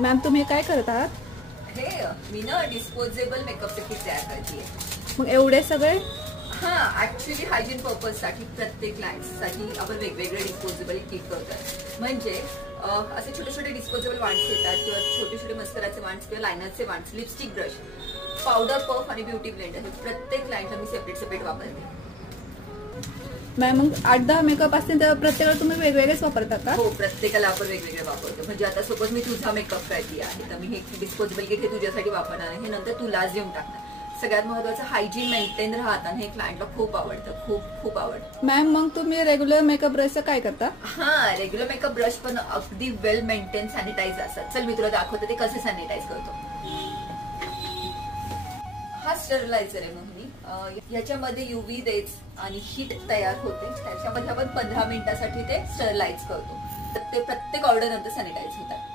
Ma'am तुम्ही काय करत आहात? हे मी ना डिस्पोजेबल मेकअपचे किट तयार करते. मग एवढे सगळे? हा, ऍक्च्युली हायजीन पर्पज साठी प्रत्येक क्लायंटसाठी आपण वेगवेगळे डिस्पोजेबल किट करतोय. म्हणजे असे छोटे छोटे डिस्पोजेबल वांड्स येतात किंवा छोटे छोटे मस्कराचे वांड्स किंवा लायनरचे wands, lipstick brush, powder puff आणि ब्युटी ब्लेंडर हे प्रत्येक क्लायंटला मी सेपरेट वापरते. मॅम मग 8-10 मेकअप असतील तर प्रत्येकाला तुम्ही वेगवेगळेच वापरता का? हो, प्रत्येकाला आपण वेगवेगळे वापरतो. म्हणजे आता सपोज मी तुझा मेकअप करते आहे तर मी हे डिस्पोजेबल किट हे तुझ्यासाठी वापरणार आहे, हे नंतर तुलाच देऊन टाकणार. सगळ्यात महत्वाचं हायजीन मेंटेन राहताना हे क्लायंटला खूप आवडतं, खूप आवडतं. मॅम मग तुम्ही रेग्युलर मेकअप ब्रशचं काय करता? हा, रेग्युलर मेकअप ब्रश पण अगदी वेल मेंटेन सॅनिटाईज असतात. चल मी तुला दाखवते ते कसे सॅनिटाईज करतो. हा स्टरलायझर आहे मोहिनी. याच्यामध्ये युव्ही रेज आणि हीट तयार होते. त्याच्यामध्ये आपण 15 मिनिटासाठी ते स्टरलाइज करतो. तर ते प्रत्येक ऑर्डर नंतर सॅनिटाईज होतात.